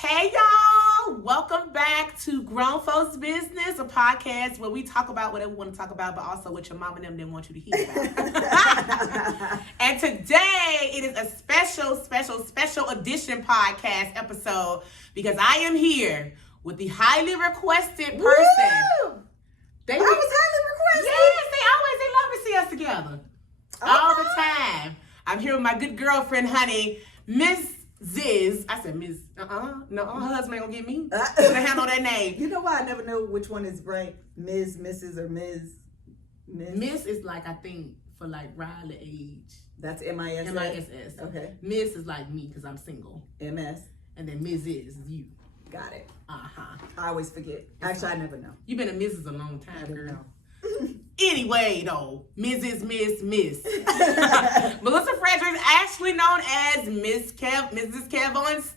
Hey y'all, welcome back to Grown Folks Business, a podcast where we talk about whatever we want to talk about, but also what your mom and them didn't want you to hear about. And today it is a special edition podcast episode because I am here with the highly requested person. Woo! I was highly requested. Yes, they love to see us together. All the time. I'm here with my good girlfriend, honey, Miss Ziz. I said Miss. No, her husband ain't gonna get me. To handle that name. You know why I never know which one is right? Ms., Mrs., or Ms. Miss is like, I think, for like Riley age. That's M-I-S-S? M-I-S-S. Okay. Miss is like me because I'm single. M-S. And then Ms. is you. Got it. Uh-huh. I always forget. Actually, I never know. You've been a Mrs. a long time, girl. Know. Anyway, though, Miss. Melissa Fredericks, actually known as Mrs. KevOnStage,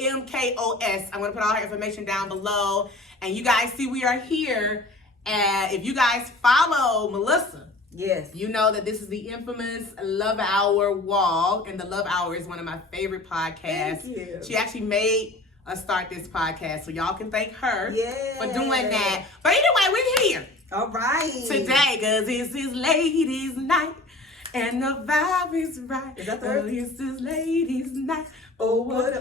MKOS. I'm going to put all her information down below. And you guys see we are here. And if you guys follow Melissa, yes, you know that this is the infamous Love Hour Wall. And the Love Hour is one of my favorite podcasts. Thank you. She actually made us start this podcast, so y'all can thank her for doing that. But anyway, we're here. All right. Today, because it's his ladies' night, and the vibe is right. Is that the word? It's his ladies' night. Oh, what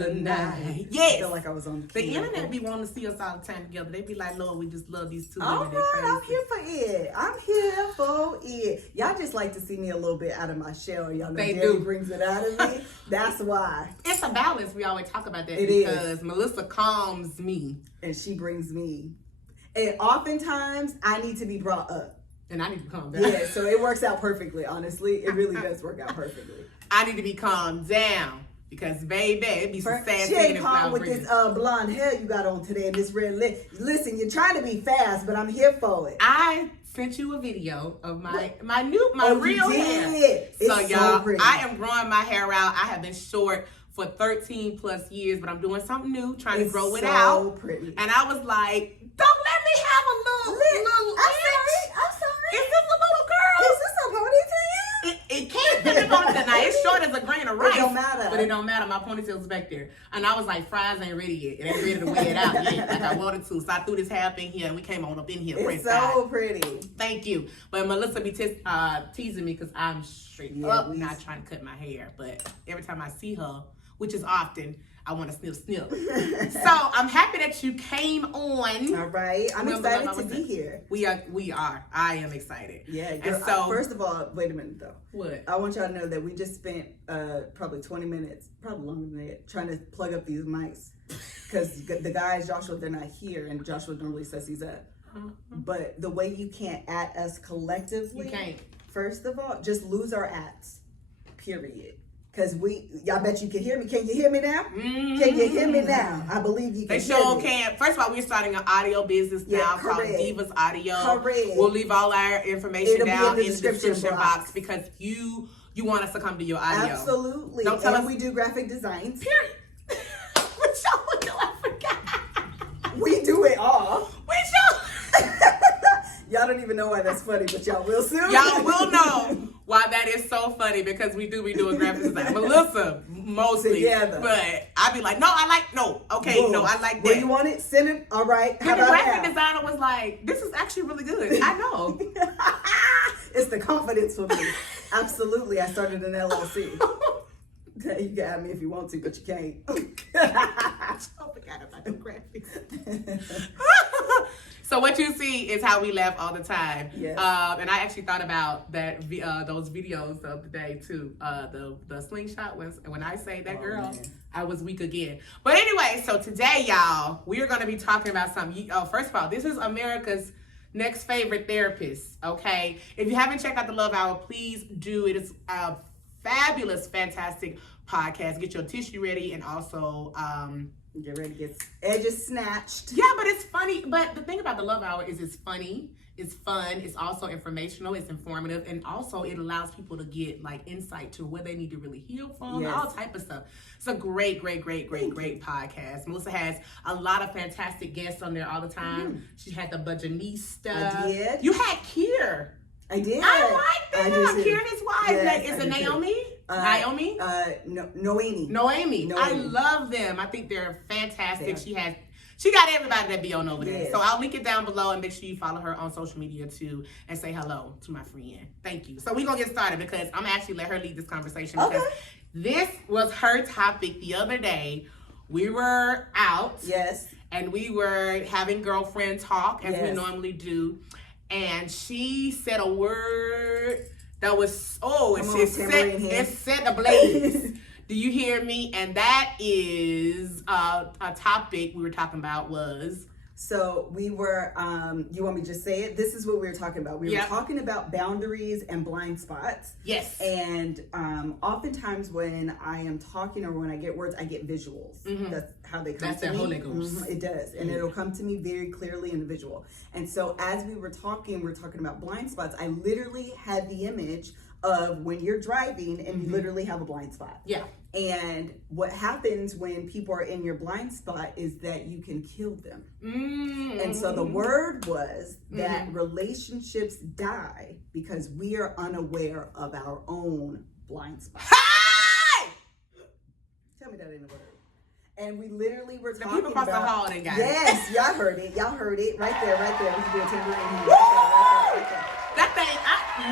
a night. Yes. I feel like I was on the internet be wanting to see us all the time together. They be like, Lord, we just love these two. All women. right, I'm here for it. Y'all just like to see me a little bit out of my shell. Y'all know Daddy brings it out of me. That's why. It's a balance. We always talk about that because Melissa calms me. And she brings me. And oftentimes, I need to be brought up. And I need to calm down. Yeah, so it works out perfectly, honestly. It really does work out perfectly. I need to be calmed down. Because, baby, it'd be some sad She thing ain't calm with this blonde hair you got on today and this red lip. Listen, you're trying to be fast, but I'm here for it. I sent you a video of my real hair. It's so y'all, pretty. I am growing my hair out. I have been short for 13 plus years, but I'm doing something new, trying to grow it out. Pretty. And I was like, don't let me have a little I'm sorry. Is this a little girl? Is this a ponytail? It can't be a ponytail. Now, it's short as a grain of rice. It don't matter. But it don't matter. My ponytail's back there. And I was like, fries ain't ready yet. It ain't ready to wear it out yet, like I wanted to. So I threw this hair up in here, and we came on up in here. It's so pretty. Thank you. But Melissa be teasing me because I'm straight up not trying to cut my hair. But every time I see her, which is often, I want to snip. So I'm happy that you came on. All right. I'm excited to be here. We are. I am excited. Yeah. Girl, and so, first of all, wait a minute though. What? I want y'all to know that we just spent probably 20 minutes, probably longer than that, trying to plug up these mics. Because the guys, Joshua, they're not here, and Joshua normally says he's up. But the way you can't add us collectively, you can't. First of all, just lose our ats. Period. Because y'all bet you can hear me. Can you hear me now? Mm-hmm. Can you hear me now? I believe you can They sure can. First of all, we're starting an audio business now called Divas Audio. Correct. We'll leave all our information down in the description box because you want us to come to your audio. Absolutely. Don't tell us we do graphic designs. Period. Which y'all would know, I forgot. We do it all. Which y'all... Y'all don't even know why that's funny, but y'all will soon. Y'all will know why that is so funny because we do be doing graphic design. Melissa mostly, together. But I be like, I like that. Where you want it? Send it. All right. And the graphic designer was like, this is actually really good. I know. It's the confidence for me. Absolutely. I started an LLC. You can have me if you want to, but you can't. I forgot about the graphics. So what you see is how we laugh all the time. Yes. And I actually thought about that those videos the other day too. The slingshot was when I say that girl, man. I was weak again. But anyway, so today, y'all, we are going to be talking about something. First of all, this is America's next favorite therapist. Okay, if you haven't checked out the Love Hour, please do. It is a fabulous, fantastic podcast. Get your tissue ready and also. Get ready to get edges snatched. Yeah, but it's funny. But the thing about the Love Hour is it's funny, it's fun, it's also informational, it's informative, and also it allows people to get like insight to where they need to really heal from, all type of stuff. It's a great podcast. Melissa has a lot of fantastic guests on there all the time. She had the Budgetnista. I did. You had Kier. I did. I like that. Kier and his wife. Is it Naomi? Naomi? Noemi. I love them. I think they're fantastic. She got everybody that be on over there. So I'll link it down below and make sure you follow her on social media too and say hello to my friend. Thank you. So we're going to get started because I'm actually let her lead this conversation because this was her topic the other day. We were out. Yes. And we were having girlfriend talk as we normally do. And she said a word that was, it set ablaze. Do you hear me? And that is a topic we were talking about was... So we were, you want me to just say it? This is what we were talking about. We were talking about boundaries and blind spots. Yes. And oftentimes when I am talking or when I get words, I get visuals. Mm-hmm. That's how they come to me. That's their Holy Ghost. Mm-hmm. It does. And it'll come to me very clearly in the visual. And so as we were talking about blind spots, I literally had the image of when you're driving and you literally have a blind spot. Yeah. And what happens when people are in your blind spot is that you can kill them. Mm-hmm. And so the word was that relationships die because we are unaware of our own blind spot. Hey! Tell me that ain't a word. And we literally were talking people across the hall, they got it. Y'all heard it. Y'all heard it. Right there. We should do a tambourine here. Right there. That thing,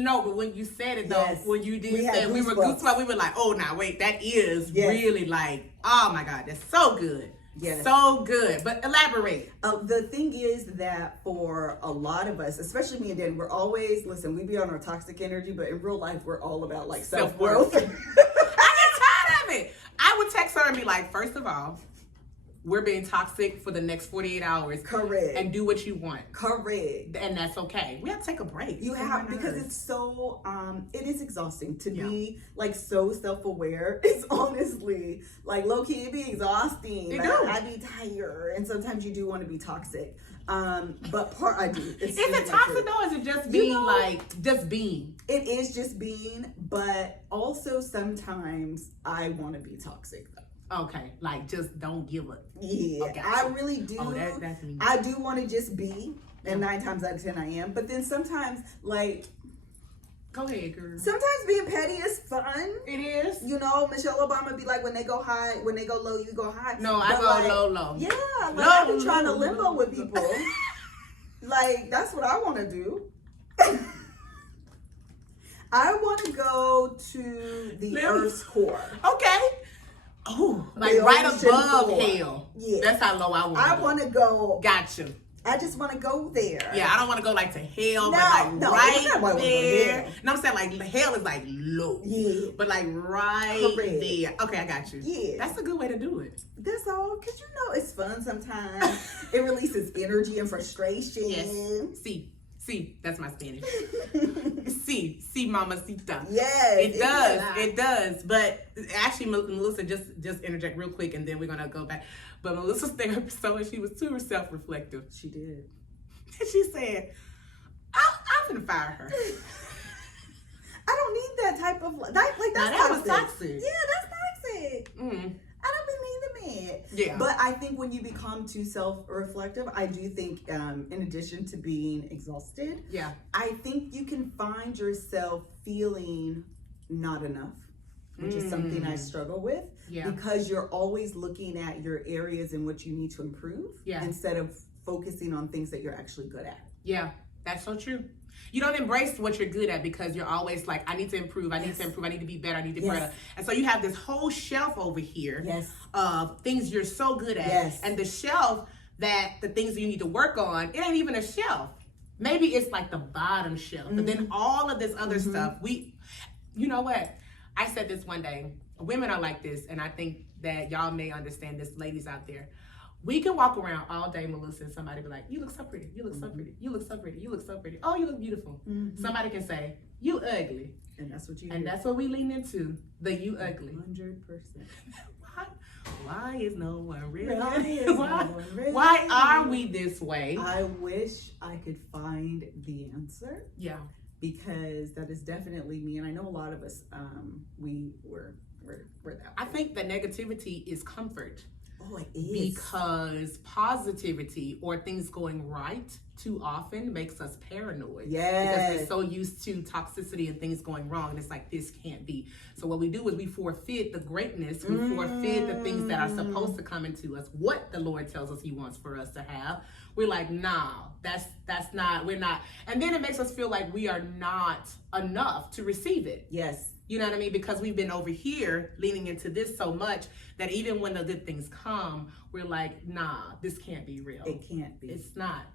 but when you said it though, when you did say we were goosebumps, we were like, oh, now wait, that is really like, oh my God, that's so good. Yes. So good. But elaborate. The thing is that for a lot of us, especially me and Dan, we're always, we be on our toxic energy, but in real life, we're all about like self-growth. I get tired of it. I would text her and be like, first of all, we're being toxic for the next 48 hours. Correct. And do what you want. Correct. And that's okay. We have to take a break. You have, because it's so, it is exhausting to be like so self-aware. It's honestly like low-key, it be exhausting. I be tired. And sometimes you do want to be toxic. But I do. Is it toxic though? Or is it just being just being? It is just being, but also sometimes I want to be toxic though. Okay, like just don't give up. Yeah, okay. I really do. Oh, that's me. I do want to just be, and 9 times out of 10 I am. But then sometimes, go ahead, girl. Sometimes being petty is fun. It is. Michelle Obama be like, when they go high, when they go low, you go high. No, I go low. Yeah, I've been trying to limbo with people. That's what I want to do. I want to go to the Earth's core. Okay. Oh, right above hell. Yeah. That's how low I want to go. I want to go. Gotcha. I just want to go there. Yeah, I don't want to go to hell, but right there. No, I'm saying hell is low. Yeah. But right there. Okay, I got you. Yeah. That's a good way to do it. That's all. Because it's fun sometimes. It releases energy and frustration. Yes. See, that's my Spanish. See, mamacita. Yes, it does. But actually, Melissa, just interject real quick, and then we're gonna go back. But Melissa's therapist told her she was too self-reflective. She did. And she said, "I'm gonna fire her." I don't need that type of that's that was toxic. Yeah, that's toxic. I don't be mean to man. Yeah. But I think when you become too self-reflective, I do think in addition to being exhausted, I think you can find yourself feeling not enough, which is something I struggle with. Yeah. Because you're always looking at your areas in which you need to improve instead of focusing on things that you're actually good at. Yeah, that's so true. You don't embrace what you're good at because you're always like, I need to improve, I need to be better, I need to be better. And so you have this whole shelf over here of things you're so good at. And the shelf that the things you need to work on, it ain't even a shelf. Maybe it's the bottom shelf. But then all of this other stuff, you know what? I said this one day, women are like this, and I think that y'all may understand this, ladies out there. We can walk around all day, Melissa, and somebody be like, you look so pretty, you look so pretty, you look so pretty, you look so pretty. Oh, you look beautiful. Somebody can say, you ugly. And that's what you do. And that's what we lean into, the you ugly. 100%. Why is no one real? Why are we this way? I wish I could find the answer. Yeah. Because that is definitely me. And I know a lot of us, we're that way. I think that negativity is comfort. Oh, it is. Because positivity or things going right too often makes us paranoid. Yes. Because we're so used to toxicity and things going wrong. And it's like, this can't be. So what we do is we forfeit the greatness. We forfeit the things that are supposed to come into us. What the Lord tells us he wants for us to have. We're like, nah, that's not, we're not. And then it makes us feel like we are not enough to receive it. Yes. You know what I mean? Because we've been over here leaning into this so much that even when the good things come, we're like, nah, this can't be real. It can't be. It's not.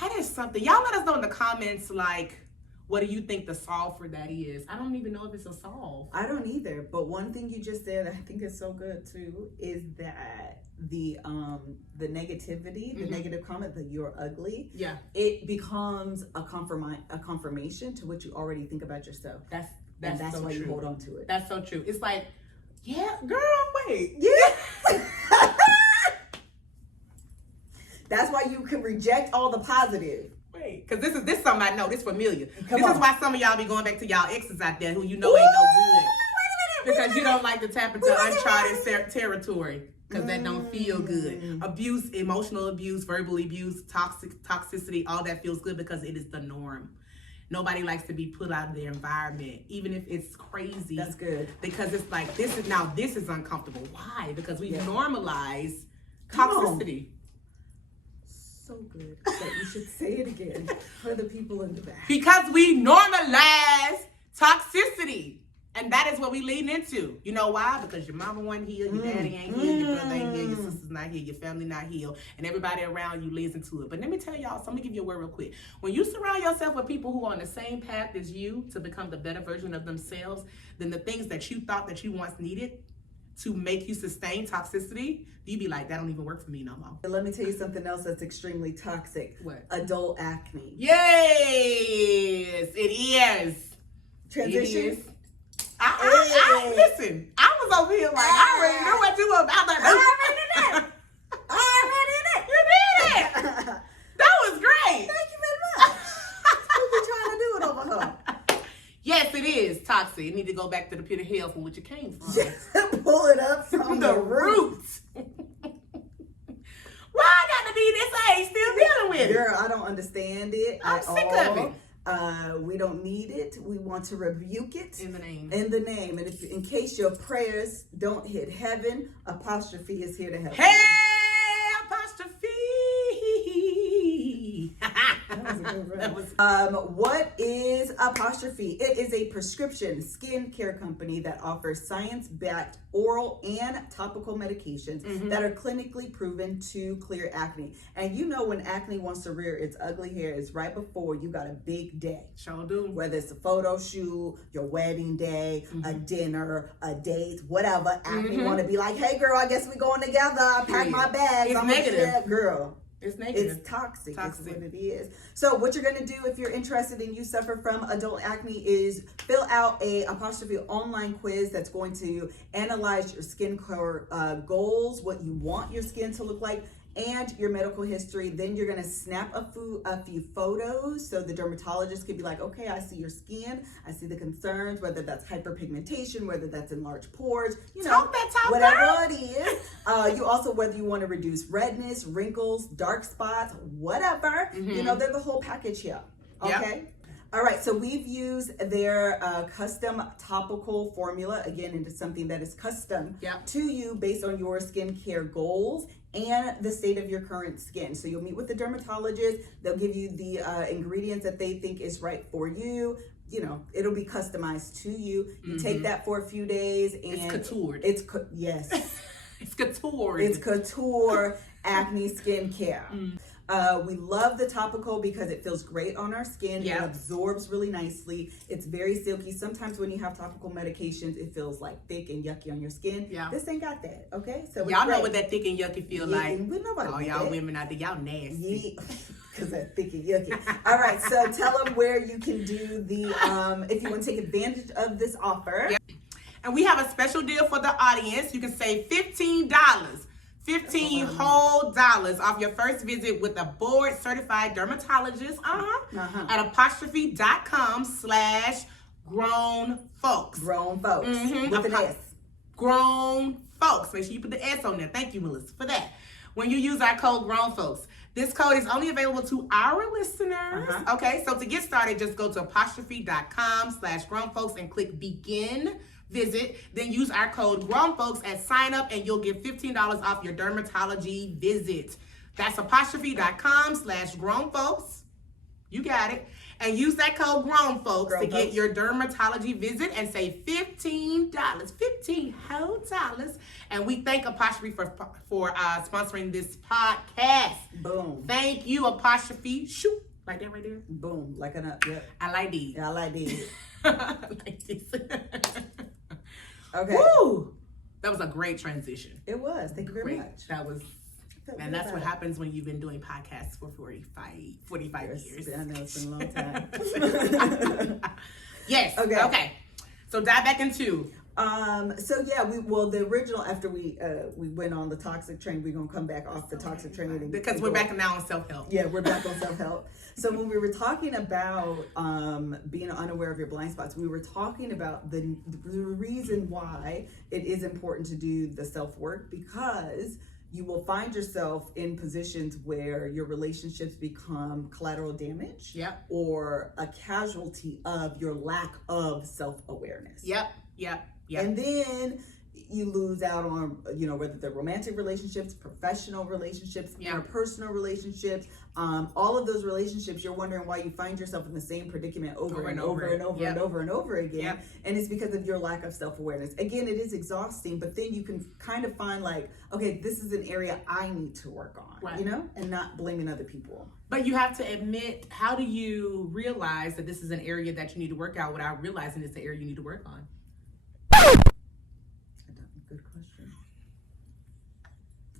That is something. Y'all let us know in the comments, like, what do you think the solve for that is? I don't even know if it's a solve. I don't either. But one thing you just said, I think is so good too, is that the negativity, the negative comment that you're ugly, yeah, it becomes a confirmation to what you already think about yourself. That's so why true. you hold on to it. That's so true. It's like, yeah, girl, wait. Yeah. That's why you can reject all the positive. Wait, because this is something I know. This familiar. Come this on. is why some of y'all be going back to y'all exes out there who you know ain't no good. Because you don't like to tap into uncharted territory. Because that don't feel good. Abuse, emotional abuse, verbal abuse, toxicity, all that feels good because it is the norm. Nobody likes to be put out of their environment, even if it's crazy. That's good. Because it's like, this is uncomfortable. Why? Because we normalize toxicity. So good that you should say it again for the people in the back. Because we normalize toxicity. And that is what we lean into. You know why? Because your mama wasn't here, your daddy ain't here, your brother ain't here, your sister's not here, your family not here, and everybody around you leans into it. But let me tell y'all, so I'm gonna give you a word real quick. When you surround yourself with people who are on the same path as you to become the better version of themselves, then the things that you thought that you once needed to make you sustain toxicity, you be like, that don't even work for me no more. Let me tell you something else that's extremely toxic. What? Adult acne. Yes, it is. Transition. It is. I listen, I was over here like, I already know what you were about. Like, I already did it. You did it. That was great. Thank you very much. What we trying to do it over her? Yes, it is toxic. You need to go back to the pit of hell from which it came from. Just pull it up from the roots. Why I got to be this age still dealing with it? Girl, I don't understand it. I'm sick of it. We don't need it. We want to rebuke it. In the name. In the name. And if, in case your prayers don't hit heaven, Apostrophe is here to help. Hey, Apostrophe. That was a good run. What is Apostrophe? It is a prescription skincare company that offers science-backed oral and topical medications that are clinically proven to clear acne. And you know when acne wants to rear its ugly hair, it's right before you got a big day. Sure do. Whether it's a photo shoot, your wedding day, a dinner, a date, whatever. Acne want to be like, hey girl, I guess we going together. I packed my bags. It's I'm negative. Girl. It's negative. It's toxic. That's what it is. So what you're going to do if you're interested and you suffer from adult acne is fill out a Apostrophe online quiz that's going to analyze your skincare goals, what you want your skin to look like, and your medical history. Then you're going to snap a few photos so the dermatologist could be like, okay, I see your skin. I see the concerns, whether that's hyperpigmentation, whether that's enlarged pores, you know, whatever it is. You also, whether you want to reduce redness, wrinkles, dark spots, whatever, you know, they're the whole package here. Okay. Yep. All right, so we've used their custom topical formula, again, into something that is custom to you based on your skincare goals and the state of your current skin. So you'll meet with the dermatologist. They'll give you the ingredients that they think is right for you. You know, it'll be customized to you. You take that for a few days. And it's coutoured. Yes. It's coutoured. It's couture acne skincare. We love the topical because it feels great on our skin. It absorbs really nicely. It's very silky. Sometimes when you have topical medications, it feels like thick and yucky on your skin. This ain't got that, okay? So y'all know what that thick and yucky feel like. All y'all women out there, y'all nasty. Because that's thick and yucky. All right, so tell them where you can do the, if you want to take advantage of this offer. And we have a special deal for the audience. You can save $15. $15 whole off your first visit with a board certified dermatologist at apostrophe.com/grownfolks. Grown folks with an S. Grown Folks. Make sure you put the S on there. Thank you, Melissa, for that. When you use our code Grown Folks. This code is only available to our listeners. Okay, so to get started, just go to apostrophe.com/grownfolks and click begin visit. Then use our code Grown Folks at sign up and you'll get $15 off your dermatology visit. That's apostrophe.com/grownfolks. You got it. And use that code Grown Folks to get your dermatology visit and save $15. 15 whole dollars. And we thank Apostrophe for sponsoring this podcast. Boom. Thank you, Apostrophe. Shoot. Like that right there? Boom. Like an up. Yep. I like these. Yeah, I like these. Like this. Okay. Woo! That was a great transition. It was. Thank you very much. That was... And that's what happens when you've been doing podcasts for 45 years. I know, it's been a long time. Yes. Okay. So dive back into. The original, after we went on the toxic train, we're going to come back off the toxic train. Because we're back now on self-help. Yeah, we're back on self-help. So when we were talking about being unaware of your blind spots, we were talking about the reason why it is important to do the self-work, because you will find yourself in positions where your relationships become collateral damage or a casualty of your lack of self-awareness. Yep. And then you lose out on, whether they're romantic relationships, professional relationships, interpersonal relationships, all of those relationships, you're wondering why you find yourself in the same predicament over and over again. And it's because of your lack of self-awareness. Again, it is exhausting, but then you can kind of find like, okay, this is an area I need to work on, and not blaming other people. But you have to admit, how do you realize that this is an area that you need to work out without realizing it's the area you need to work on? Good question.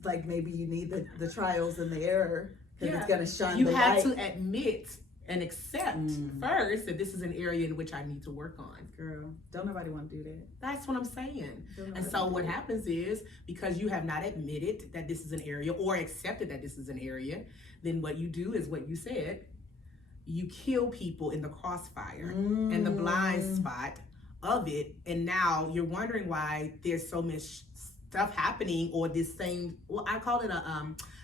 Like maybe you need the trials and the error, because it's going to shine the light. You have to admit and accept first that this is an area in which I need to work on. Girl, don't nobody want to do that. That's what I'm saying. And so what happens is, because you have not admitted that this is an area or accepted that this is an area, then what you do is what you said. You kill people in the crossfire and the blind spot of it, and now you're wondering why there's so much stuff happening, or this same, I call it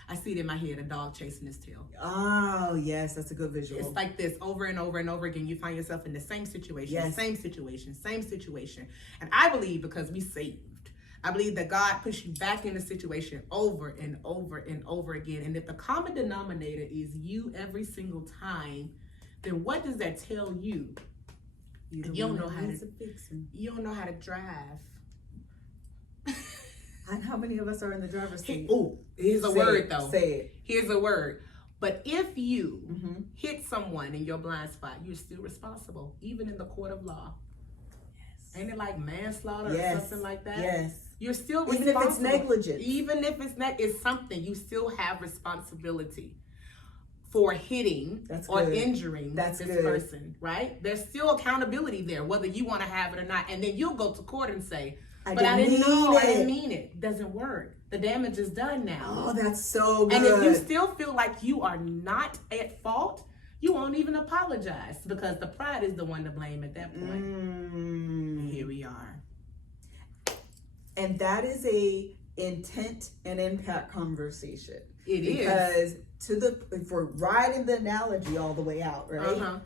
I see it in my head, a dog chasing his tail. Oh yes, that's a good visual. It's like this over and over and over again. You find yourself in the same situation, same situation. And I believe, because we saved, I believe that God puts you back in the situation over and over and over again. And if the common denominator is you every single time, then what does that tell you? You don't know how to drive. And how many of us are in the driver's seat? Oh, here's a word though. Say it. Here's a word. But if you hit someone in your blind spot, you're still responsible, even in the court of law. Yes. Ain't it like manslaughter or something like that? Yes. You're still responsible. Even if it's negligent. Even if it's something, you still have responsibility for hitting or injuring this person, right? There's still accountability there, whether you want to have it or not. And then you'll go to court and say, I didn't mean it. It doesn't work. The damage is done now. Oh, that's so good. And if you still feel like you are not at fault, you won't even apologize, because the pride is the one to blame at that point. Here we are. And that is a intent and impact conversation. It is. Because if we're riding the analogy all the way out, right?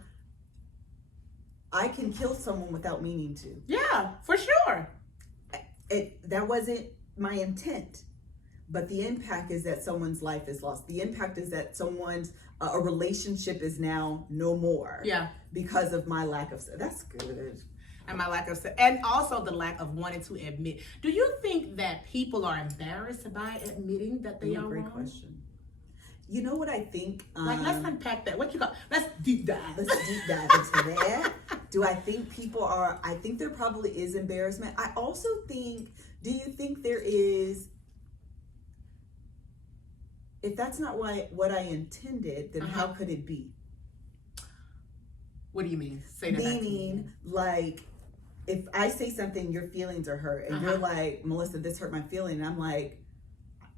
I can kill someone without meaning to. Yeah, for sure. That wasn't my intent, but the impact is that someone's life is lost. The impact is that someone's a relationship is now no more. Yeah, because of my lack of. That's good. And my lack of, and also the lack of wanting to admit. Do you think that people are embarrassed by admitting that they are wrong? Great question. You know what I think? Let's unpack that. What you got? Let's deep dive. Let's deep dive into that. Do I think people are? I think there probably is embarrassment. I also think. Do you think there is? If that's not what I intended, then how could it be? What do you mean? Say that. Meaning, like, if I say something, your feelings are hurt, and you're like, Melissa, this hurt my feeling, and I'm like,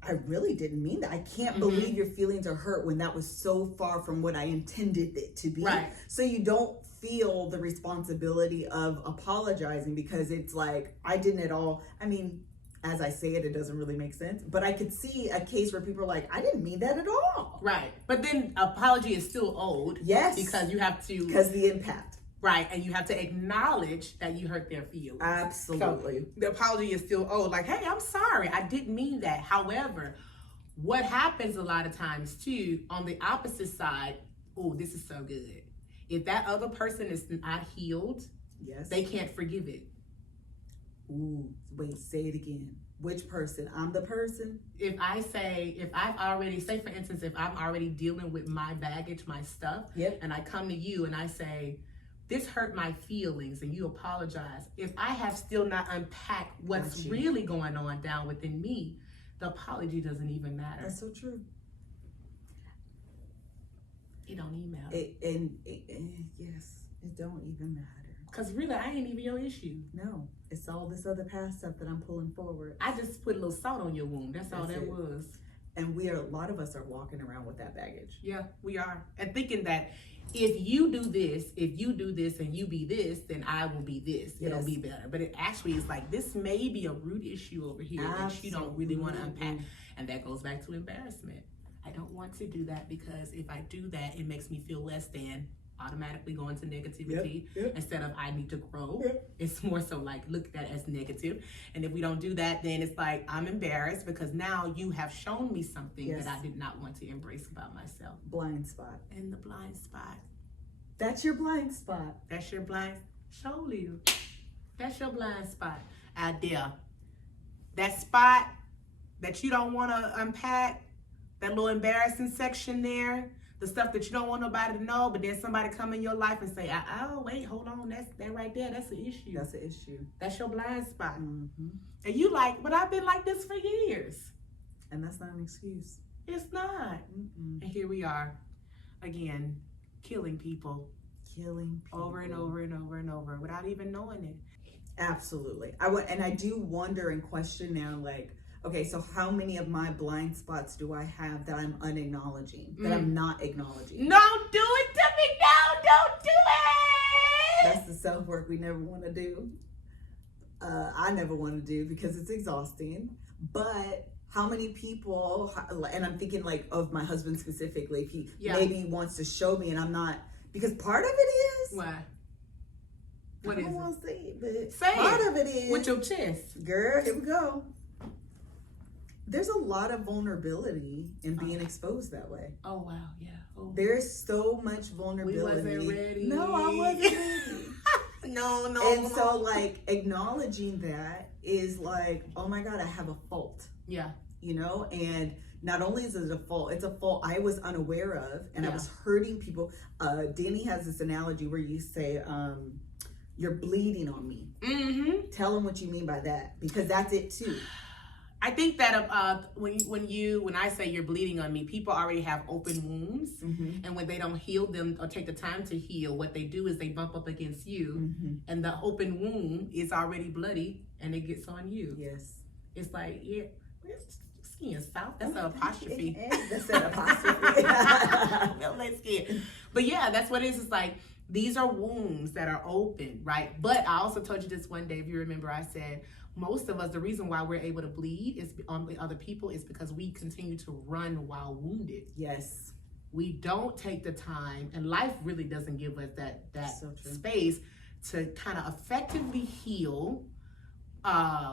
I really didn't mean that. I can't believe your feelings are hurt when that was so far from what I intended it to be. Right. So you don't feel the responsibility of apologizing, because it's like, I didn't at all. I mean, as I say it, it doesn't really make sense. But I could see a case where people are like, I didn't mean that at all. Right. But then apology is still owed. Yes. Because you have to. Because the impact. Right. And you have to acknowledge that you hurt their feelings. Absolutely. So the apology is still owed. Like, hey, I'm sorry. I didn't mean that. However, what happens a lot of times too, on the opposite side, oh, this is so good. If that other person is not healed, yes, they can't forgive it. Ooh, wait, say it again. Which person? I'm the person? If I've already, say for instance, if I'm already dealing with my baggage, my stuff, yep, and I come to you and I say, this hurt my feelings, and you apologize. If I have still not unpacked what's really going on down within me, the apology doesn't even matter. That's so true. It don't even matter. Yes, it don't even matter. Because really, I ain't even your issue. No, it's all this other past stuff that I'm pulling forward. I just put a little salt on your wound. That's all that was. And a lot of us are walking around with that baggage. Yeah, we are. And thinking that if you do this, and you be this, then I will be this. Yes. It'll be better. But it actually is like, this may be a root issue over here that you don't really want to unpack. And that goes back to embarrassment. I don't want to do that because if I do that, it makes me feel less than, automatically go into negativity. Instead of I need to grow. It's more so like look at that as negative. And if we don't do that, then it's like I'm embarrassed because now you have shown me something that I did not want to embrace about myself. Blind spot. And the blind spot. That's your blind spot. That's your blind, show you. That's your blind spot out there. That spot that you don't want to unpack, that little embarrassing section there, the stuff that you don't want nobody to know, but then somebody come in your life and say, oh, wait, hold on, that right there, that's an issue. That's an issue. That's your blind spot. Mm-hmm. And you like, but I've been like this for years. And that's not an excuse. It's not. Mm-mm. And here we are, again, killing people. Over and over and over and over without even knowing it. Absolutely. I do wonder and question now, like, okay, so how many of my blind spots do I have that I'm unacknowledging, that I'm not acknowledging? Don't do it to me. No, don't do it. That's the self-work we never want to do. I never want to do because it's exhausting. But how many people, and I'm thinking like of my husband specifically, if he maybe wants to show me and I'm not, because part of it is. What? What is it? I don't want to say it, but say part of it is. With your chest. Girl, here we go. There's a lot of vulnerability in being exposed that way. Oh, wow, yeah. Oh. There's so much vulnerability. We wasn't ready. No, I wasn't ready. No. And so, like, acknowledging that is like, oh my God, I have a fault. Yeah. You know, and not only is it a fault, it's a fault I was unaware of, and I was hurting people. Danny has this analogy where you say, you're bleeding on me. Mm-hmm. Tell them what you mean by that, because that's it too. I think that when I say you're bleeding on me, people already have open wounds, and when they don't heal them or take the time to heal, what they do is they bump up against you, and the open wound is already bloody, and it gets on you. Yes, it's like skin soft. That's an apostrophe. That's an apostrophe. Well, let's get. But yeah, that's what it is. It's like these are wounds that are open, right? But I also told you this one day, if you remember, I said, most of us, the reason why we're able to bleed is on other people is because we continue to run while wounded. Yes. We don't take the time, and life really doesn't give us that space to kind of effectively heal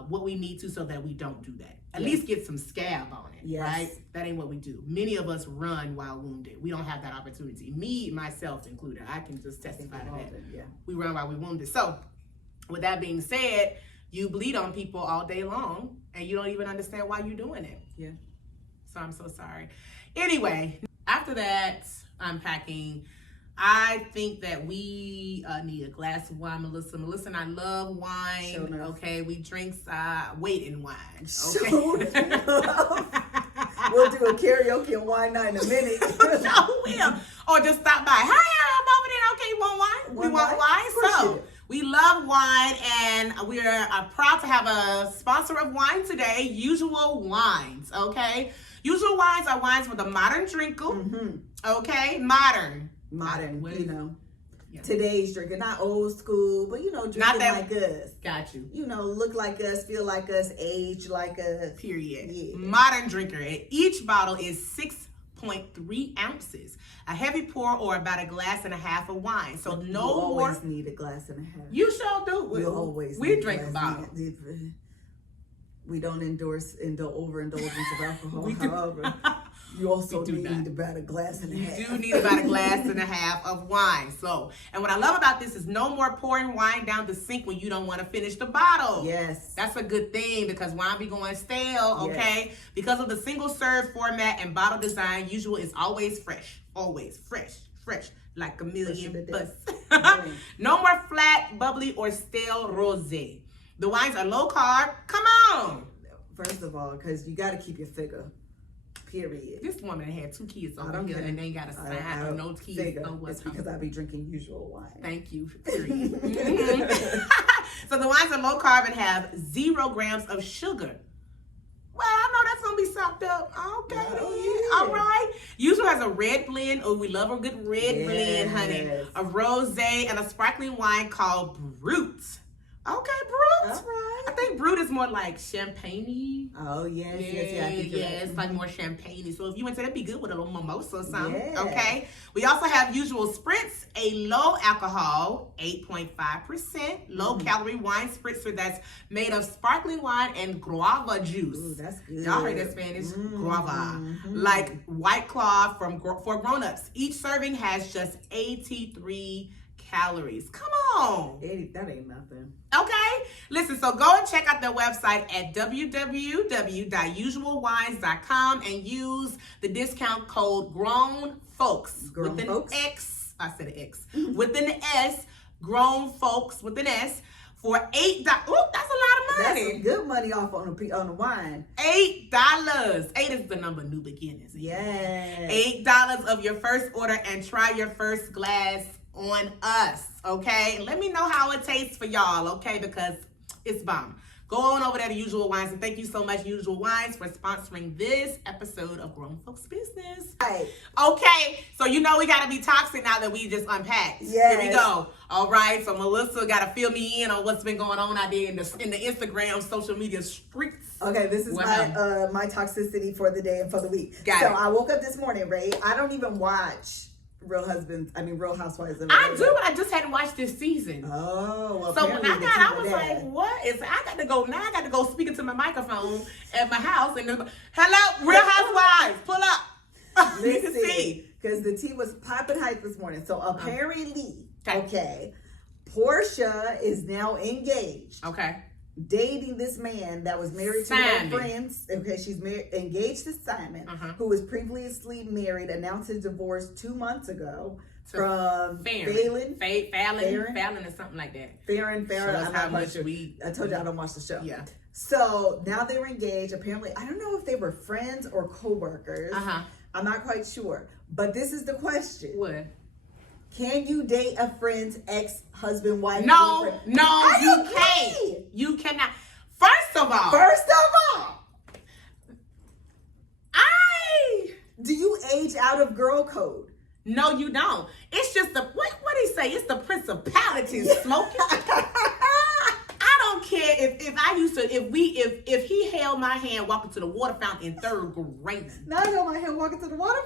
what we need to so that we don't do that. At least get some scab on it, right? That ain't what we do. Many of us run while wounded. We don't have that opportunity. Me, myself included. I can just testify to that. Yeah. We run while we're wounded. So with that being said, you bleed on people all day long, and you don't even understand why you're doing it. Yeah. So I'm so sorry. Anyway, after that unpacking, I think that we need a glass of wine, Melissa. Melissa and I love wine. Sure. Okay, we drink waiting wine. Okay. Sure. We'll do a karaoke and wine night in a minute. Sure will. Or just stop by. Hi, I'm over there. Okay, you want wine? We want wine. So we love wine, and we are proud to have a sponsor of wine today, Usual Wines. Okay, Usual Wines are wines with a modern drinker. Okay, modern, you know. Yeah. Today's drinker, not old school, but drinking like us. Got you. Look like us, feel like us, age like us. Period. Yeah. Modern drinker. And each bottle is 6.3 ounces. A heavy pour or about a glass and a half of wine. So no you more. Always need a glass and a half. You sure do. You always. We drink a bottle. We don't endorse overindulgence of alcohol. However, you also need about a glass and a half. You do need about a glass and a half of wine. So, and what I love about this is no more pouring wine down the sink when you don't want to finish the bottle. Yes. That's a good thing because wine be going stale, okay? Yes. Because of the single serve format and bottle design, usual is always fresh. Always fresh. Like a million bucks. No more flat, bubbly, or stale rosé. The wines are low carb. Come on. First of all, because you got to keep your figure. Period. This woman had 2 kids over here and they ain't got a sign or no kids. It's because I be drinking usual wine. Thank you. Period. So the wines are low carb and have 0 grams of sugar. Well, I know that's gonna be sopped up. Okay, all right. Usually has a red blend. Oh, we love a good red blend, honey. A rosé and a sparkling wine called Brut. Okay, Brut. That's right. I think Brut is more like champagne-y. Oh, yes. It's like more champagne-y. So if you went to, that'd be good with a little mimosa or something. Yeah. Okay. We also have usual spritz, a low alcohol, 8.5%, low calorie wine spritzer that's made of sparkling wine and guava juice. Ooh, that's good. Y'all heard that Spanish? Guava. Like White Claw for grown-ups. Each serving has just 83 calories. Come on. That ain't nothing. Okay. Listen, so go and check out their website at www.usualwines.com and use the discount code GROWNFOLKS with an X. I said an X. With an S. GROWNFOLKS with an S for $8. Ooh, that's a lot of money. That's some good money off on the wine. $8. 8 is the number new beginnings. Yes. $8 of your first order and try your first glass on us, okay? And let me know how it tastes for y'all, okay? Because it's bomb. Go on over there to Usual Wines, and thank you so much, Usual Wines, for sponsoring this episode of Grown Folks Business. Right. Okay, so we got to be toxic now that we just unpacked. Yes. Here we go. All right, so Melissa got to fill me in on what's been going on out there in the Instagram, social media streets. Okay, this is my toxicity for the day and for the week. I woke up this morning, right? I don't even watch Real Housewives. I do, but I just hadn't watched this season. Oh, well. So when I was like, what? I got to go now. I got to go speaking to my microphone at my house and hello, Real Housewives, pull up. You can see because the tea was popping hype this morning. So apparently, Portia is now engaged. Okay. Dating this man that was married to her friends. Okay, she's engaged to Simon, who was previously married, announced his divorce 2 months ago from Fallon or something like that. Farron. I told you I don't watch the show. Yeah. So now they were engaged. Apparently, I don't know if they were friends or co-workers. I'm not quite sure. But this is the question. What? Can you date a friend's ex-husband, wife? No, you can't. You cannot. First of all, do you age out of girl code? No, you don't. It's just what do he say? It's the principalities smoking. I don't care if he held my hand walking to the water fountain in 3rd grade. Now he held my hand walking to the water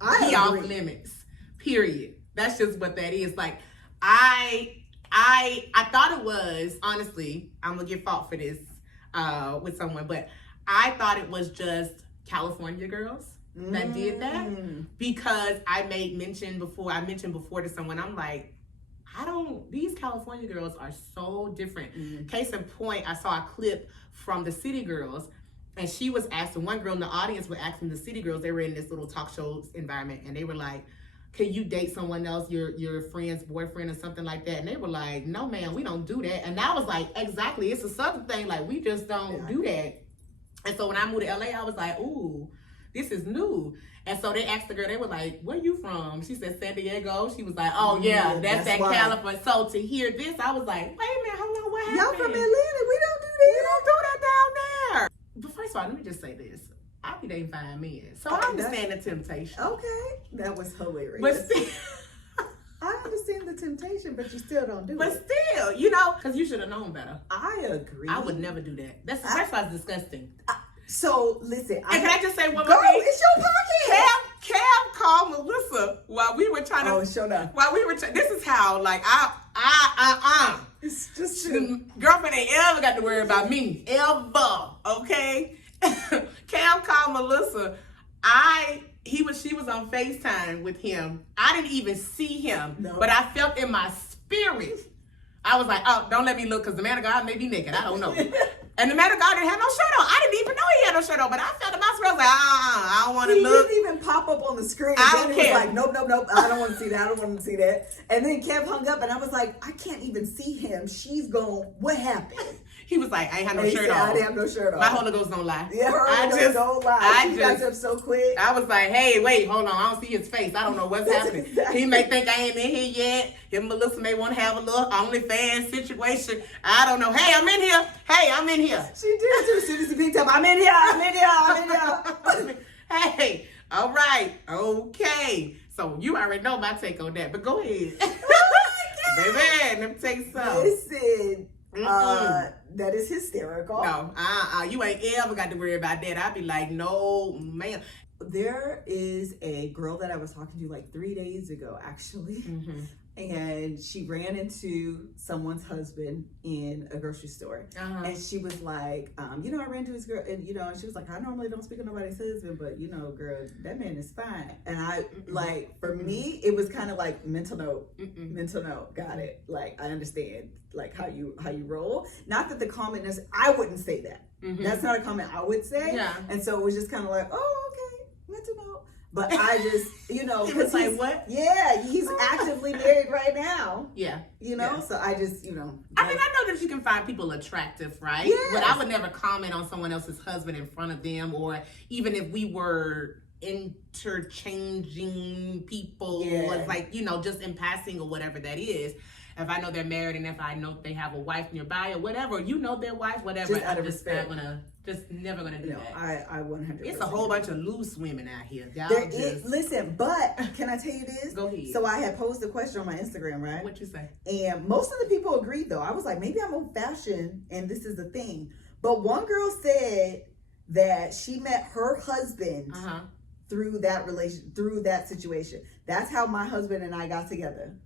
fountain. He off limits. Period. That's just what that is. Like, I thought it was, honestly, I'm gonna get fought for this with someone, but I thought it was just California girls that did that, because I mentioned before to someone, I'm like, these California girls are so different. Case in point, I saw a clip from the City Girls, and she was asking, one girl in the audience was asking the City Girls, they were in this little talk show environment, and they were like, can you date someone else, your friend's boyfriend or something like that? And they were like, no, man, we don't do that. And I was like, exactly, it's a Southern thing. Like, we just don't do that. And so when I moved to LA, I was like, ooh, this is new. And so they asked the girl, they were like, where you from? She said, San Diego. She was like, oh, yeah, that's that California. So to hear this, I was like, wait a minute, hold on, what happened? Y'all from Atlanta, we don't do that. We don't do that down there. But first of all, let me just say this. I be dating fine men, so I understand the temptation. Okay, that was hilarious. But still, temptation, but you still don't do But it. still, you know, because you should have known better. I agree. I would never do that. That's disgusting. So listen, And can I just say one go, more thing? it's your podcast. Cam called Melissa while we were trying to. Oh, show up. While we were, this is how like It's just girlfriend ain't ever got to worry about me ever. Okay. Cam called Melissa. She was on FaceTime with him. I didn't even see him, but I felt in my spirit. I was like, oh, don't let me look, because the man of God may be naked. I don't know. And the man of God didn't have no shirt on. I didn't even know he had no shirt on, but I felt in my spirit. I was like, I don't want to look. He didn't even pop up on the screen. I don't care. Was like, nope. I don't want to see that. I don't want to see that. And then Kev hung up, and I was like, I can't even see him. She's going, what happened? He was like, I ain't had no shirt said, on. I didn't have no shirt on. My Holy Ghost don't lie. Yeah, her Holy Ghost don't lie. She got up so quick. I was like, hey, wait, hold on. I don't see his face. I don't know what's happening. Exactly. He may think I ain't in here yet. Him and Melissa may want to have a little OnlyFans situation. I don't know. Hey, I'm in here. She did too. As soon as he picked up, I'm in here. Hey, all right. Okay. So you already know my take on that, but go ahead. Baby, let me tell you something. Listen, that is hysterical. No, you ain't ever got to worry about that. I'd be like, no, ma'am. There is a girl that I was talking to like 3 days ago, actually. Mm-hmm. And she ran into someone's husband in a grocery store. Uh-huh. And she was like, I ran into his girl, and she was like, I normally don't speak to nobody's husband, but girl, that man is fine. And I like, for me, it was kind of like mental note, got it. Like, I understand like how you roll. Not that the comment is, I wouldn't say that. Mm-hmm. That's not a comment I would say. Yeah. And so it was just kind of like, oh, okay, mental note. But I just, he was like, what? Yeah, he's actively married right now. Yeah. So I just, I mean, I know that you can find people attractive, right? Yes. But I would never comment on someone else's husband in front of them, or even if we were interchanging people, or like, just in passing or whatever that is. If I know they're married and if I know they have a wife nearby or whatever, their wife, whatever, just out of respect. Never gonna do that. I 100%. It's a whole bunch of loose women out here. Listen, but can I tell you this? Go ahead. So I had posed a question on my Instagram, right? What you say? And most of the people agreed, though. I was like, maybe I'm old fashioned and this is the thing. But one girl said that she met her husband through that situation. That's how my husband and I got together.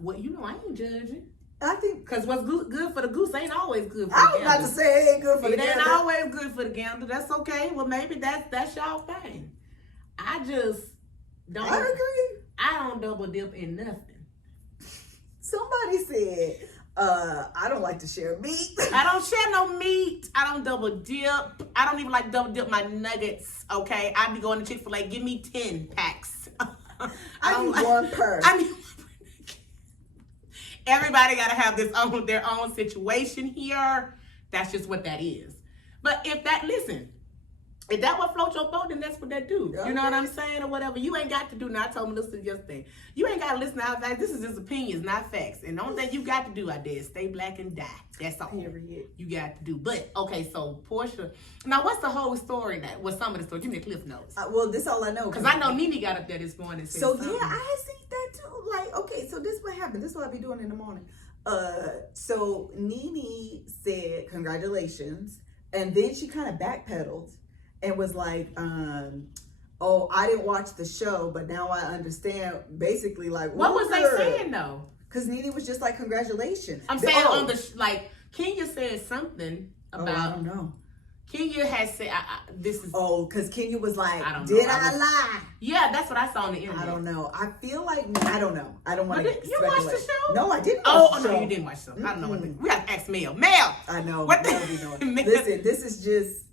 Well, I ain't judging. I think because what's good for the goose ain't always good for the gander. I was about to say it ain't good for the gander. It ain't always good for the gander. That's okay. Well, maybe that's y'all thing. I just don't. I agree. I don't double dip in nothing. Somebody said, I don't like to share meat. I don't share no meat. I don't double dip. I don't even like double dip my nuggets. Okay, I be going to Chick-fil-A. Give me 10 packs. I need one per. Everybody got to have their own situation here. That's just what that is. But if that what floats your boat, then that's what that do. Okay. You know what I'm saying, or whatever. You ain't got to do. Now I told Melissa yesterday. You ain't got to listen to our facts. This is just opinions, not facts. And the only thing you got to do, stay black and die. That's all. Period. You got to do. But okay, so Portia. Now, what's the whole story? What's some of the story? Give me the cliff notes. Well, this all I know. Because I know Nene got up there this morning. And said so something. Yeah, I had seen that too. Like, okay, so this what happened. This is what I be doing in the morning. So Nene said congratulations, and then she kind of backpedaled and was like, oh, I didn't watch the show, but now I understand. Basically, like, what was they saying though? Because Nene was just like, congratulations. I'm saying on the Kenya said something about. I don't know. Kenya has said this is. Oh, because Kenya was like, I lie? Yeah, that's what I saw on the internet. I don't know. I feel like I don't know. I don't want to. You watched the show? No, I didn't. Watch the show. No, you didn't watch the show. I don't know what. We got to ask Mel. Mel. I know. What Listen, this is just.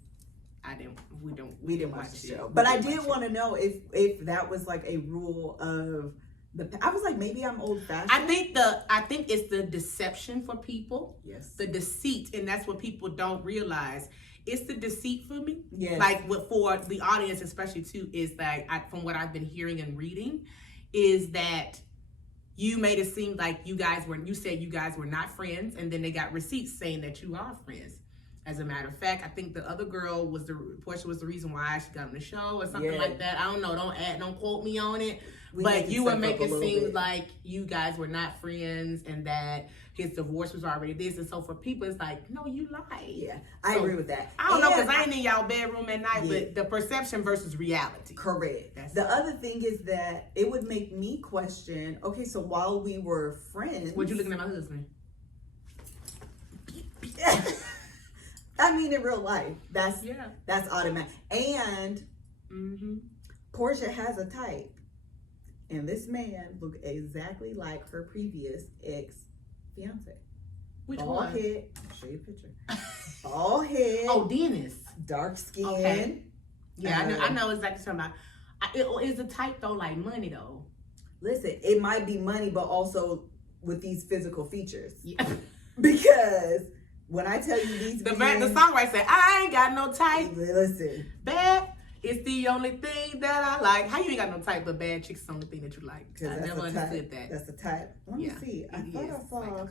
We didn't watch the show, but I did want to know if that was like a rule of the. I was like, maybe I'm old fashioned. I think it's the deception for people. Yes. The deceit, and that's what people don't realize. It's the deceit for me. Yes. Like for the audience, especially too, is that from what I've been hearing and reading, is that you made it seem like you said you guys were not friends, and then they got receipts saying that you are friends. As a matter of fact, I think the other girl Portia was the reason why she got on the show or something like that. I don't know. Don't quote me on it. But you would make it seem like you guys were not friends and that his divorce was already this. And so for people, it's like, no, you lied. Yeah, I agree with that. I don't know, because I ain't in y'all bedroom at night, but the perception versus reality. Correct. The other thing is that it would make me question, okay, so while we were friends. What you looking at my husband? I mean, in real life, that's automatic. And Portia has a type. And this man looked exactly like her previous ex-fiance. Which Bald one? head. I'll show you a picture. Bald head. Oh, Dennis. Dark skin. Okay. Yeah, I know exactly what you're talking about. Is the type, though, like money, though? Listen, it might be money, but also with these physical features. Yeah. Because when I tell you these the songwriter said, I ain't got no type. Listen. Bad. It's the only thing that I like. How you ain't got no type, but bad chicks is the only thing that you like? I never understood that. That's the type. Let me see. I thought I saw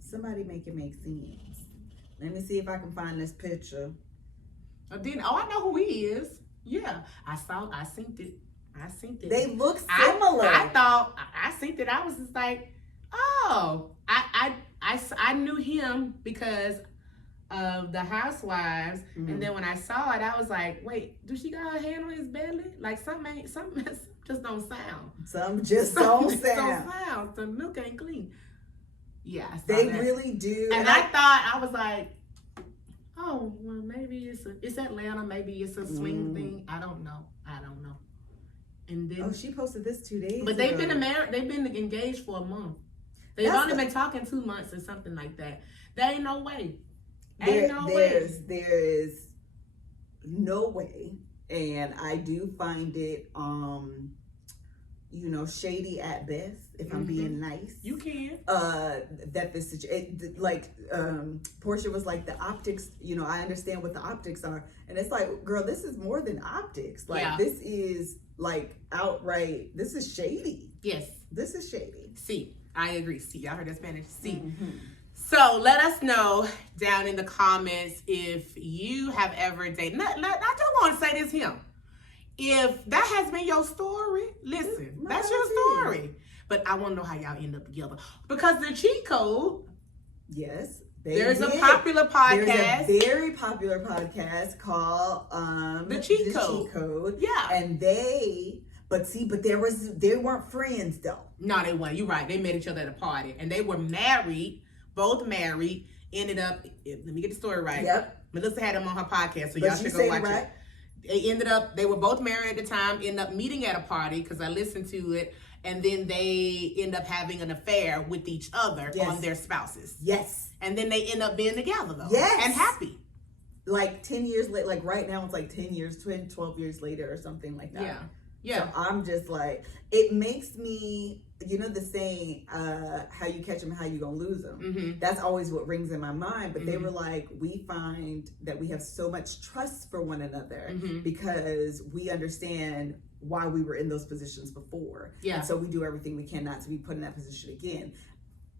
somebody make it make sense. Let me see if I can find this picture. I know who he is. Yeah, I synced it. They look similar. I synced it. I was just like, oh, I knew him because of the Housewives, and then when I saw it, I was like, wait, do she got her hand on his belly? Like something just don't sound. Some just don't sound. The milk ain't clean. Yeah, they really do. And I was like, oh, well, maybe it's Atlanta. Maybe it's a swing thing. I don't know. And then she posted this 2 days. But they've been married. They've been engaged for a month. They've only been talking 2 months or something like that. There ain't no way. There is no way, and I do find it, shady at best. If I'm being nice, you can. That this Portia was like the optics. I understand what the optics are, and it's like, girl, this is more than optics. Like this is like outright. This is shady. Yes, this is shady. See, I agree. See, y'all heard that Spanish. See. So let us know down in the comments if you have ever dated. I just want to say this him. If that has been your story, listen, that's your story. But I want to know how y'all end up together. Because the cheat code. Yes. There's a popular podcast. There's a very popular podcast called The Cheat Code. Yeah. And they weren't friends though. No, they weren't. You're right. They met each other at a party. And they were married. Both married, ended up, let me get the story right. Yep. Melissa had them on her podcast, so y'all should go watch it. They were both married at the time, ended up meeting at a party, because I listened to it, and then they end up having an affair with each other on their spouses. Yes. And then they end up being together, though. Yes. And happy. Like 10 years later, like right now it's like 10 years, 12 years later or something like that. Yeah. Yeah. So I'm just like, it makes me, the saying, how you catch them, how you gonna lose them. That's always what rings in my mind. But they were like, we find that we have so much trust for one another because we understand why we were in those positions before. Yeah. And so we do everything we can not to be put in that position again.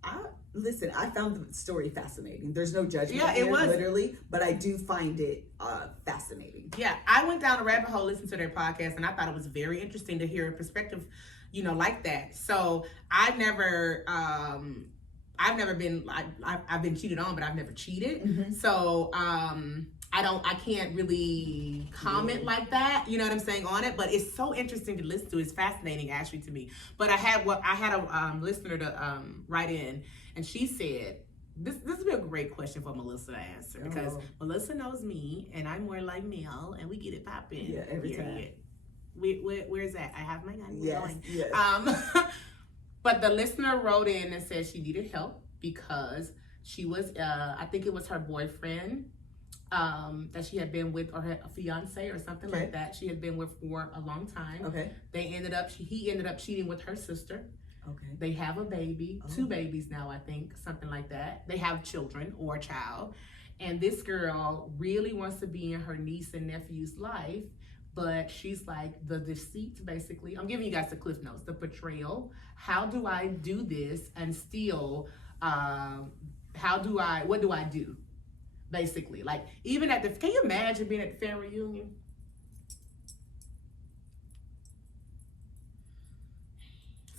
I found the story fascinating. There's no judgment here, literally, but I do find it fascinating. Yeah, I went down a rabbit hole, listened to their podcast, and I thought it was very interesting to hear a perspective, like that. So I've never been, I've been cheated on, but I've never cheated. So I can't really comment like that, you know what I'm saying, on it, but it's so interesting to listen to. It's fascinating actually to me. But I had a listener to write in, and she said, this would be a great question for Melissa to answer, because Melissa knows me, and I'm more like Mel, and we get it popping. Yeah, every time. Where's that? I have my gun. Yes. But the listener wrote in and said she needed help because she was, I think it was her boyfriend, that she had been with, or her fiance or something like that. She had been with for a long time. Okay. He ended up cheating with her sister. Okay. They have a baby, 2 babies now, I think, something like that. They have children or a child. And this girl really wants to be in her niece and nephew's life, but she's like, the deceit, basically. I'm giving you guys the cliff notes, the betrayal. How do I do this and still, what do I do? Basically, like, even at the, can you imagine being at the family reunion?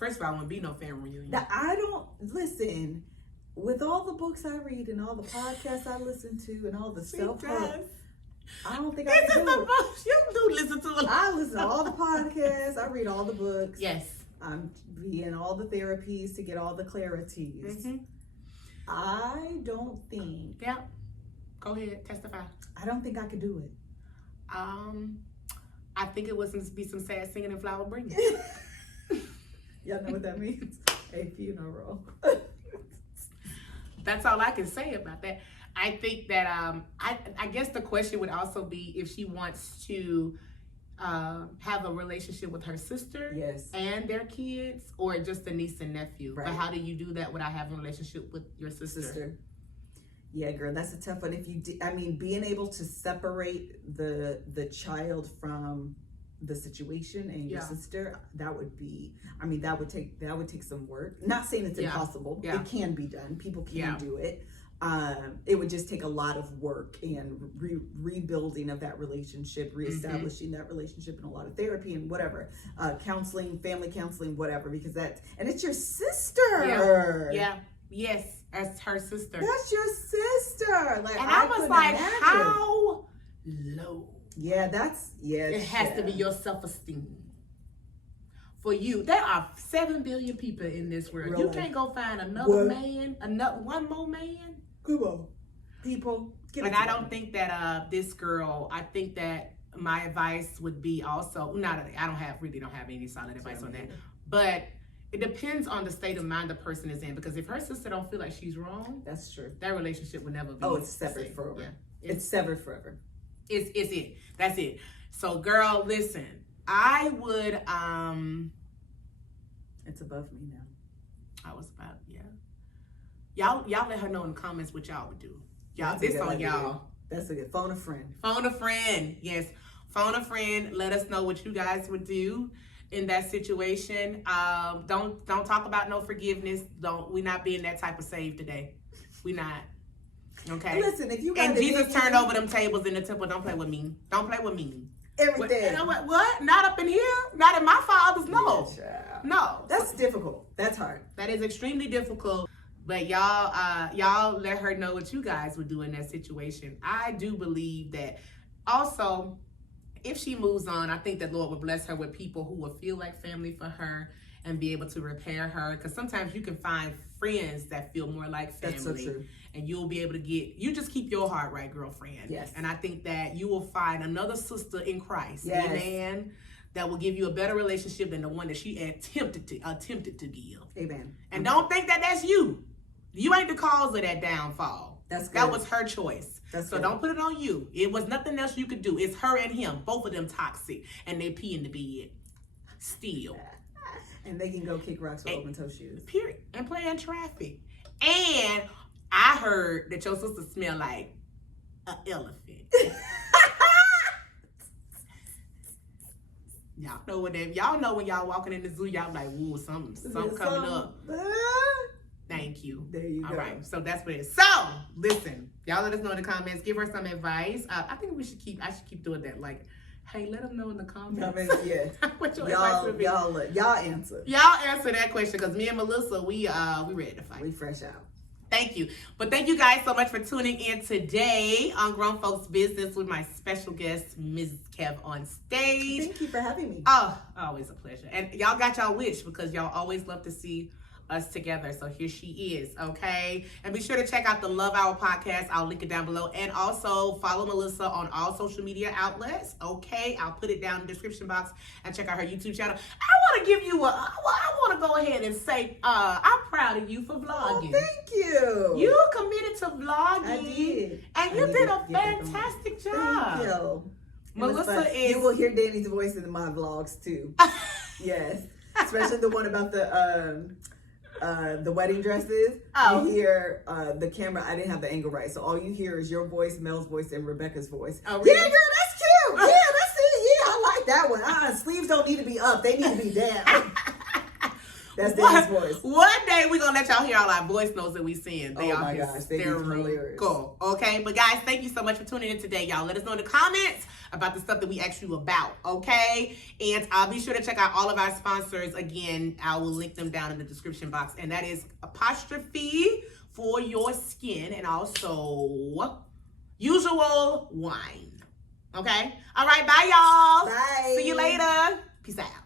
First of all, I wouldn't be no family reunion. Now, I don't listen. With all the books I read and all the podcasts I listen to and all the self-help, I don't think I can do it. You do listen to it. I listen to all the podcasts. I read all the books. Yes. I'm in all the therapies to get all the clarities. Mm-hmm. I don't think. Yeah. Go ahead, testify. I don't think I could do it. I think it was supposed to be some sad singing and flower bringing. Y'all know what that means? A funeral. That's all I can say about that. I think that I guess the question would also be if she wants to have a relationship with her sister, yes, and their kids, or just a niece and nephew. Right. But how do you do that without having a relationship with your sister? Yeah, girl, that's a tough one. If you, being able to separate the child from the situation and your sister, that would be. That would take some work. Not saying it's impossible. Yeah. It can be done. People can do it. It would just take a lot of work and rebuilding of that relationship, reestablishing that relationship, and a lot of therapy and whatever, counseling, family counseling, whatever. Because it's your sister. Yeah. Yes, as her sister. That's your sister. Like, and I was like, imagine. How low? Yeah, it has to be your self-esteem. For you, there are 7 billion people in this world. Really? You can't go find another man, one more man. Come on, people. And I don't think that this girl. I think that my advice would be also I don't have any solid advice on that, but it depends on the state of mind the person is in. Because if her sister don't feel like she's wrong, that's true. That relationship would never be. Oh, it's severed forever. Yeah. It's severed forever. It's it. That's it. So, girl, listen. I would. It's above me now. I was about Y'all let her know in the comments what y'all would do. Y'all, this on y'all. That's a good. Phone a friend. Phone a friend. Yes. Phone a friend. Let us know what you guys would do in that situation. Don't talk about no forgiveness. We not being that type of save today. We not. Okay. Listen, if you and Jesus turned over them tables in the temple. Don't play with me. Don't play with me. Everything. What? Not up in here? Not in my father's? No. Yeah, no. That's difficult. That's hard. That is extremely difficult. But y'all let her know what you guys would do in that situation. I do believe that also, if she moves on, I think that Lord will bless her with people who will feel like family for her and be able to repair her. Because sometimes you can find friends that feel more like family. That's so true. And you'll be able to you just keep your heart right, girlfriend. Yes. And I think that you will find another sister in Christ. Yes. Amen. That will give you a better relationship than the one that she attempted to give. Amen. And don't think that that's you. You ain't the cause of that downfall. That's good. That was her choice. That's so good. Don't put it on you. It was nothing else you could do. It's her and him. Both of them toxic. And they pee in the bed. Still. And they can go kick rocks with open-toe shoes. Period. And play in traffic. And I heard that your sister smell like an elephant. Y'all know when y'all walking in the zoo, y'all like, ooh, something coming up. Thank you. There you go. All right, so that's what it is. So, listen, y'all let us know in the comments. Give her some advice. I think I should keep doing that. Like, hey, let them know in the comments. Yeah. What your advice would be. Y'all answer. Y'all answer that question because me and Melissa, we ready to fight. We fresh out. Thank you. But thank you guys so much for tuning in today on Grown Folks Business with my special guest, Mrs.KevOnStage. Thank you for having me. Oh, always a pleasure. And y'all got y'all wish because y'all always love to see us together. So here she is, okay? And be sure to check out the Love Hour podcast. I'll link it down below. And also follow Melissa on all social media outlets, okay? I'll put it down in the description box and check out her YouTube channel. I want to give you I want to go ahead and say I'm proud of you for vlogging. Oh, thank you. You committed to vlogging. I did. And you did a fantastic job. Thank you. Melissa is... You will hear Danny's voice in my vlogs too. Yes. Especially the one about the wedding dresses. Oh. You hear the camera. I didn't have the angle right, so all you hear is your voice, Mel's voice, and Rebecca's voice. Oh, really? Yeah, girl, that's cute. Yeah, that's it. Yeah, I like that one. Sleeves don't need to be up; they need to be down. That's Danny's voice. One day we're gonna let y'all hear all our voice notes that we send. They oh are my gosh, they are hilarious. Cool. Okay, but guys, thank you so much for tuning in today, y'all. Let us know in the comments about the stuff that we asked you about. Okay, and be sure to check out all of our sponsors. Again, I will link them down in the description box, and that is Apostrophe for your skin, and also Usual Wine. Okay. All right. Bye, y'all. Bye. See you later. Peace out.